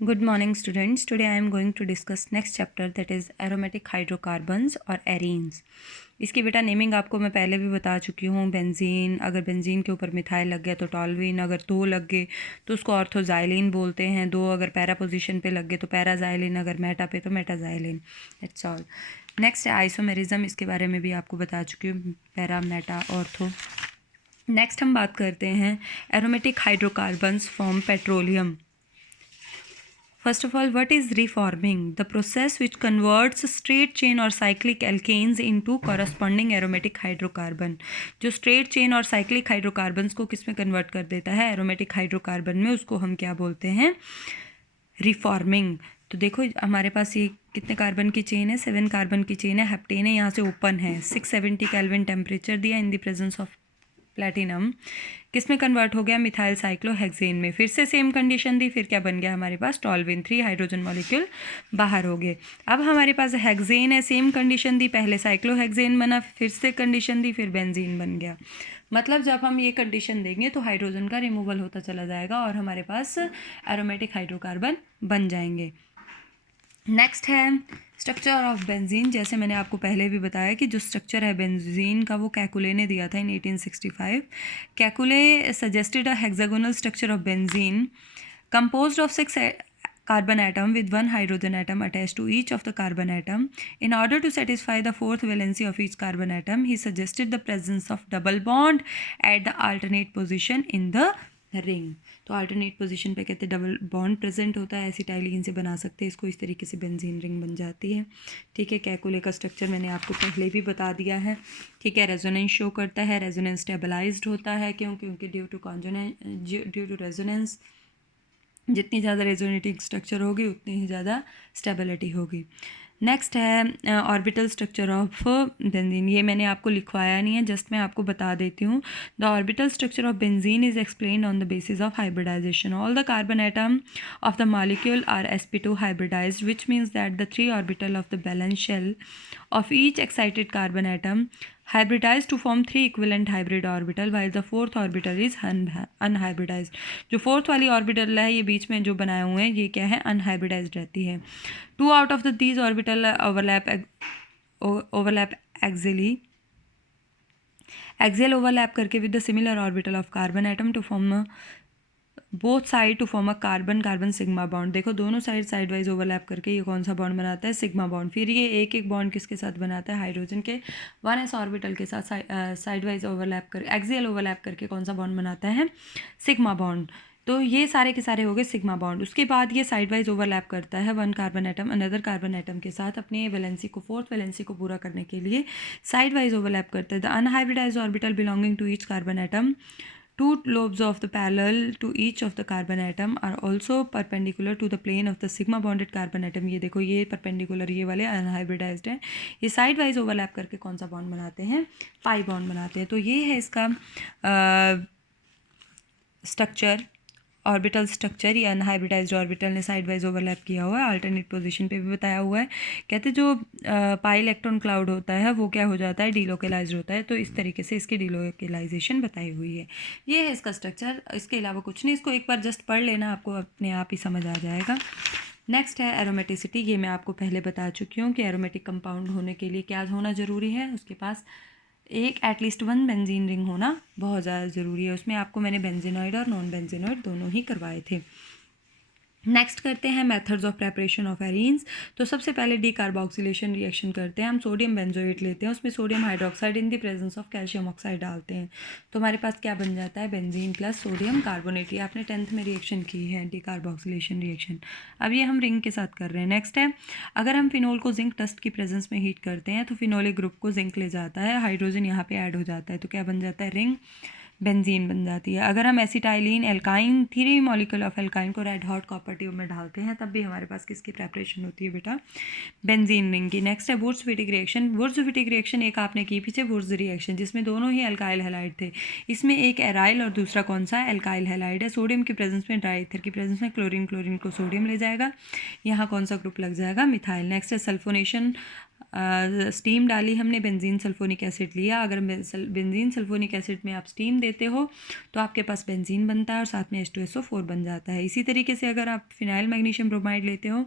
Good morning students. Today I am going to discuss next chapter that is aromatic hydrocarbons और arenes. इसकी बेटा naming आपको मैं पहले भी बता चुकी हूँ। बेंजीन, अगर बेंजीन के ऊपर मिथाइल लग गया तो टॉल्वीन, अगर 2 लग गए तो उसको ऑर्थोजाइलिन बोलते हैं। 2 अगर पैरा पोजीशन पे लग गए तो पैराजाइलिन, अगर मेटा पे तो मेटाजाइलिन। That's all. नेक्स्ट है आइसोमेरिज्म, इसके बारे में भी आपको बता चुकी हूँ, पैरा, मेटा, ऑर्थो। नेक्स्ट हम बात करते हैं aromatic hydrocarbons from petroleum. First of all, what is reforming? The process which converts straight chain or cyclic alkanes into corresponding aromatic hydrocarbon। जो straight chain और cyclic hydrocarbons को किस में convert कर देता है? aromatic hydrocarbon में, उसको हम क्या बोलते हैं? reforming। तो देखो हमारे पास ये कितने कार्बन की चेन है? 7 कार्बन की चेन है। हेप्टेन है, यहाँ से ओपन है। 670 केल्विन टेम्परेचर दिया in the presence of platinum. किस में कन्वर्ट हो गया? मिथाइल साइक्लोहेक्सेन में। फिर से सेम कंडीशन दी, फिर क्या बन गया हमारे पास? टॉल्विन। 3 हाइड्रोजन मॉलिक्यूल बाहर हो गए। अब हमारे पास हेक्सेन है, सेम कंडीशन दी, पहले साइक्लोहेक्सेन बना, फिर से कंडीशन दी, फिर बेंजीन बन गया। मतलब जब हम ये कंडीशन देंगे तो हाइड्रोजन का रिमूवल होता चला जाएगा और हमारे पास एरोमेटिक हाइड्रोकार्बन बन जाएंगे। नेक्स्ट है स्ट्रक्चर ऑफ बेंजीन। जैसे मैंने आपको पहले भी बताया कि जो स्ट्रक्चर है बेंजीन का वो कैकुले ने दिया था इन 1865। Kekulé suggested a hexagonal structure of benzene composed of 6 carbon atom with 1 hydrogen atom attached to each of the carbon atom. In order to satisfy the 4th valency of each carbon atom, he suggested the presence of double bond at the alternate position in the ring. तो alternate position पे कहते हैं double bond present होता है, acetylene से बना सकते हैं इसको, इस तरीके से बेंजीन रिंग बन जाती है। ठीक है, कैकुले का स्ट्रक्चर मैंने आपको पहले भी बता दिया है। ठीक है, रेजोनेंस शो करता है, रेजोनेंस स्टेबलाइज्ड होता है। क्यों? क्योंकि ड्यू टू रेजोनेंस जितनी ज़्यादा रेजोनेटिंग स्ट्रक्चर होगी उतनी ही ज़्यादा स्टेबिलिटी होगी। नेक्स्ट है ऑर्बिटल स्ट्रक्चर ऑफ बेंजीन। ये मैंने आपको लिखवाया नहीं है, जस्ट मैं आपको बता देती हूँ। The orbital structure of benzene is explained on the basis of hybridization. All the carbon atom of the molecule are sp2 hybridized, which means that the 3 orbital of the valence shell of each excited carbon atom hybridized to form 3 equivalent hybrid orbital, while the 4th orbital is unhybridized। जो 4th वाली orbital है ये बीच में जो बनाए हुए हैं ये क्या है? अनहाइब्रिडाइज्ड रहती है। 2 out of these orbital overlap axial overlap करके with the similar orbital of carbon atom to form both side to form a carbon carbon sigma bond. देखो दोनों साइड साइड वाइज ओवरलैप करके ये कौन सा बॉन्ड बनाता है? Sigma bond. फिर ये एक एक बॉन्ड किसके साथ बनाता है? हाइड्रोजन के 1s ऑर्बिटल के साथ साइड वाइज ओवरलैप कर एक्सियल ओवरलैप करके कौन सा बॉन्ड बनाता है? Sigma bond. तो ये सारे के सारे हो गए सिग्मा बॉन्ड। उसके बाद ये साइड वाइज ओवरलैप करता है 1 carbon atom another carbon atom के साथ अपने वैलेंसी को 4th वैलेंसी को पूरा करने के लिए साइड वाइज ओवरलैप करता है। The unhybridized orbital belonging to each carbon atom, 2 lobes of the parallel to each of the carbon atom are also perpendicular to the plane of the sigma bonded carbon atom। ये देखो ये perpendicular, ये वाले unhybridized हैं। ये side wise overlap करके कौन सा बॉन्ड बनाते हैं? पाई बॉन्ड बनाते हैं। तो ये है इसका स्ट्रक्चर, ऑर्बिटल स्ट्रक्चर। ये अनहाइब्रिडाइज्ड ऑर्बिटल ने साइड वाइज ओवरलैप किया हुआ है, अल्टरनेट पोजीशन पे भी बताया हुआ है। कहते जो पाई इलेक्ट्रॉन क्लाउड होता है वो क्या हो जाता है? डीलोकेलाइज्ड होता है। तो इस तरीके से इसकी डीलोकेलाइजेशन बताई हुई है। ये है इसका स्ट्रक्चर, इसके अलावा कुछ नहीं। इसको एक बार जस्ट पढ़ लेना, आपको अपने आप ही समझ आ जाएगा। नेक्स्ट है एरोमेटिसिटी। ये मैं आपको पहले बता चुकी हूँ कि एरोमेटिक कंपाउंड होने के लिए क्या होना ज़रूरी है? उसके पास एक एटलीस्ट 1 बेंजीन रिंग होना बहुत ज़्यादा ज़रूरी है। उसमें आपको मैंने बेंजीनॉइड और नॉन बेंजीनॉइड दोनों ही करवाए थे। नेक्स्ट करते हैं methods of preparation of arenes. तो सबसे पहले डीकार्बोक्सिलेशन रिएक्शन करते हैं। हम सोडियम बेंजोएट लेते हैं, उसमें sodium hydroxide in the presence of calcium oxide डालते हैं, तो हमारे पास क्या बन जाता है? Benzene plus sodium carbonate. ये आपने 10th में रिएक्शन की है, डीकार्बोक्सिलेशन रिएक्शन। अब ये हम रिंग के साथ कर रहे हैं। नेक्स्ट है, अगर हम फिनोल को जिंक डस्ट की प्रेजेंस में हीट करते हैं तो फिनोलिक ग्रुप को जिंक ले जाता है, हाइड्रोजन यहाँ पे ऐड हो जाता है, तो क्या बन जाता है? रिंग बेंजीन बन जाती है। अगर हम acetylene alkyne 3 molecule of alkyne को रेड हॉट कॉपर ट्यूब में डालते हैं तब भी हमारे पास किसकी प्रेपरेशन होती है बेटा? बेंजीन रिंग की। नेक्स्ट है वुर्ट्ज़-विटिक रिएक्शन। वुर्ट्ज़-विटिक रिएक्शन एक आपने की पीछे वुर्ट्ज़ रिएक्शन, जिसमें दोनों ही एल्काइल हैलाइड थे। इसमें एक एराइल और दूसरा कौन सा? एल्काइल हैलाइड है। सोडियम की प्रेजेंस में ड्राई ईथर की प्रेजेंस में क्लोरीन को सोडियम ले जाएगा, यहाँ कौन सा ग्रुप लग जाएगा? मिथाइल। नेक्स्ट है सल्फोनेशन स्टीम डाली हमने, बेंजीन सल्फोनिक एसिड लिया। अगर बेंजीन सल्फोनिक एसिड में आप स्टीम देते हो तो आपके पास बेंजीन बनता है और साथ में H2SO4 बन जाता है। इसी तरीके से अगर आप फिनाइल मैग्नीशियम ब्रोमाइड लेते हो,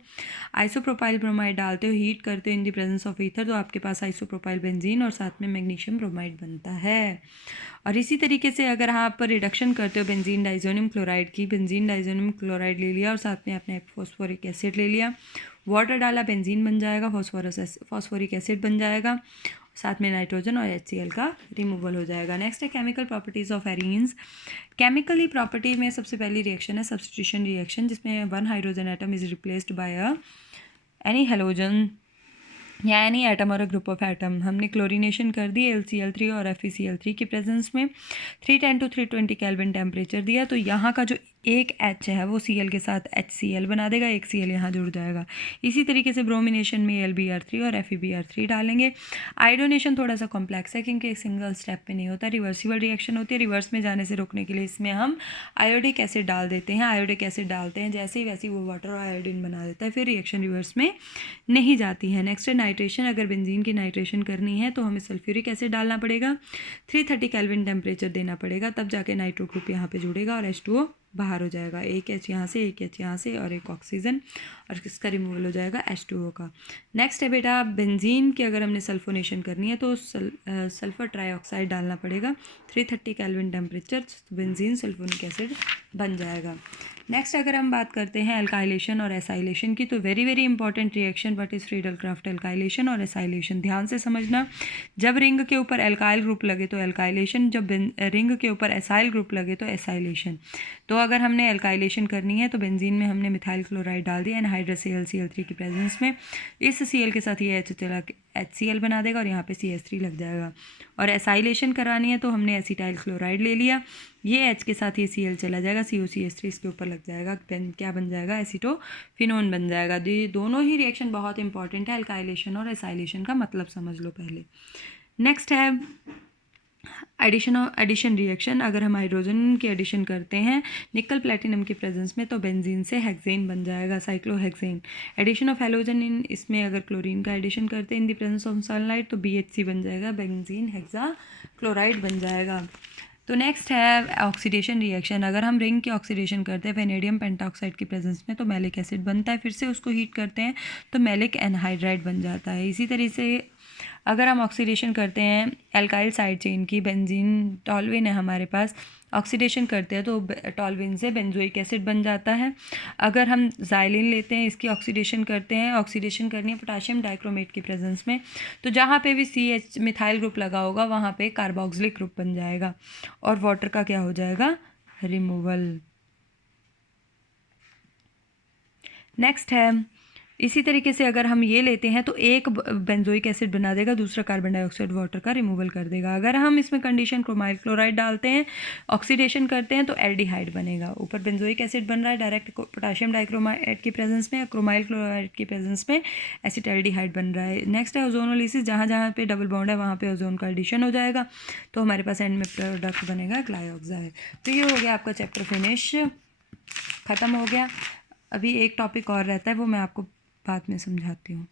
आइसोप्रोपाइल ब्रोमाइड डालते हो, हीट करते हो in the presence of ether, तो आपके पास आइसोप्रोपाइल बेंजीन और साथ में मैग्नीशियम ब्रोमाइड बनता है। और इसी तरीके से अगर आप रिडक्शन करते हो बेंजीन डाइजोनियम क्लोराइड की, बेंजीन डाइजोनियम क्लोराइड ले लिया और साथ में आपने फॉस्फोरिक एसिड ले लिया, वाटर डाला, बेंजीन बन जाएगा, फॉस्फोरिक एसिड बन जाएगा, साथ में नाइट्रोजन और HCl का रिमूवल हो जाएगा। नेक्स्ट है chemical properties of arenes. Chemically property में सबसे पहली रिएक्शन है सब्स्टिट्यूशन रिएक्शन, जिसमें 1 hydrogen atom is replaced by any halogen या एनी एटम और ग्रुप ऑफ एटम। हमने क्लोरीनेशन कर दी LCl3 और FeCl3 के प्रेजेंस में, 310 to 320 केल्विन टेम्परेचर दिया, तो यहाँ का जो एक H है वो Cl के साथ HCl बना देगा, एक Cl यहाँ जुड़ जाएगा। इसी तरीके से ब्रोमिनेशन में LBr3 और FeBr3 डालेंगे। आयोडोनेशन थोड़ा सा कॉम्प्लेक्स है क्योंकि एक सिंगल स्टेप पे नहीं होता, रिवर्सिबल रिएक्शन होती है। रिवर्स में जाने से रोकने के लिए इसमें हम आयोडिक एसिड डाल देते हैं। आयोडिक एसिड डालते हैं जैसे ही वैसे ही वो वाटर और आयोडीन बना देता है, फिर रिएक्शन रिवर्स में नहीं जाती है। नेक्स्ट है नाइट्रेशन। अगर बेंजीन की नाइट्रेशन करनी है तो हमें सल्फ्यूरिक एसिड डालना पड़ेगा, 330 केल्विन टेम्परेचर देना पड़ेगा, तब जाके नाइट्रो ग्रुप यहाँ पे जुड़ेगा और H2O बाहर हो जाएगा। एक H यहाँ से, एक H यहाँ से और एक ऑक्सीजन, और इसका रिमूवल हो जाएगा H2O का। नेक्स्ट है बेटा बेंजीन की अगर हमने सल्फोनेशन करनी है तो सल्फर ट्राईऑक्साइड डालना पड़ेगा, 330 केल्विन टेम्परेचर, तो बेंजीन सल्फोनिक एसिड बन जाएगा। नेक्स्ट अगर हम बात करते हैं एल्काइलेशन और एसाइलेशन की, तो very very important reaction what is Friedel craft alkylation और एसाइलेशन। ध्यान से समझना, जब रिंग के ऊपर एल्काइल ग्रुप लगे तो एल्काइलेशन, जब रिंग के ऊपर एसाइल ग्रुप लगे तो एसाइलेशन। तो अगर हमने एल्काइलेशन करनी है तो बेंजीन में हमने मिथाइल क्लोराइड डाल दिया एनहाइड्रस ClCl3 की प्रेजेंस में, इस Cl के साथ ये HCl बना देगा और यहाँ पे CH3 लग जाएगा। और एसाइलेशन करानी है तो हमने एसिटाइल क्लोराइड ले लिया, ये H के साथ ये Cl चला जाएगा, COCH3 इसके ऊपर लग जाएगा, क्या बन जाएगा, एसीटोफिनोन बन जाएगा। ये दोनों ही रिएक्शन बहुत इंपॉर्टेंट है, एल्काइलेशन और एसाइलेशन का मतलब समझ लो पहले। नेक्स्ट है एडिशन रिएक्शन। अगर हम हाइड्रोजन की एडिशन करते हैं निकल प्लेटिनम की प्रेजेंस में तो बेंजीन से हेक्सेन बन जाएगा, साइक्लोहेक्सेन। एडिशन ऑफ हैलोजन इन, इसमें अगर क्लोरीन का एडिशन करते हैं in the presence of sunlight तो BHC बन जाएगा, बेंजीन हेक्सा क्लोराइड बन जाएगा। तो नेक्स्ट है ऑक्सीडेशन रिएक्शन। अगर हम रिंग की ऑक्सीडेशन करते हैं वेनेडियम पेंटाऑक्साइड की प्रेजेंस में तो मैलिक एसिड बनता है, फिर से उसको हीट करते हैं तो मैलिक एनहाइड्राइड बन जाता है। इसी तरह से अगर हम ऑक्सीडेशन करते हैं एल्काइल साइड चेन की, बेंजीन टॉल्विन है हमारे पास, ऑक्सीडेशन करते हैं तो टॉल्विन से बेंजोइक एसिड बन जाता है। अगर हम ज़ाइलिन लेते हैं, इसकी ऑक्सीडेशन करते हैं, ऑक्सीडेशन करनी है पोटाशियम डाइक्रोमेट की प्रेजेंस में, तो जहाँ पे भी CH मिथाइल ग्रुप लगा होगा वहाँ पे कार्बोक्सिलिक ग्रुप बन जाएगा और वाटर का क्या हो जाएगा, रिमूवल। नेक्स्ट है इसी तरीके से अगर हम ये लेते हैं तो एक बेंजोइक एसिड बना देगा, दूसरा कार्बन डाइऑक्साइड वाटर का रिमूवल कर देगा। अगर हम इसमें कंडीशन क्रोमाइल क्लोराइड डालते हैं, ऑक्सीडेशन करते हैं तो एल्डिहाइड बनेगा। ऊपर बेंजोइक एसिड बन रहा है डायरेक्ट पोटाशियम डाइक्रोमाइड की प्रेजेंस में, क्रोमाइल क्लोराइड की प्रेजेंस में एसिटाल्डिहाइड बन रहा है। नेक्स्ट है ओजोनोलिसिस। जहाँ जहाँ पे डबल बॉन्ड है वहाँ पे ओजोन का एडिशन हो जाएगा तो हमारे पास एंड में प्रोडक्ट बनेगा ग्लाइऑक्साइड। तो ये हो गया आपका चैप्टर फिनिश, ख़त्म हो गया। अभी एक टॉपिक और रहता है वो मैं आपको बाद में समझाती हूँ।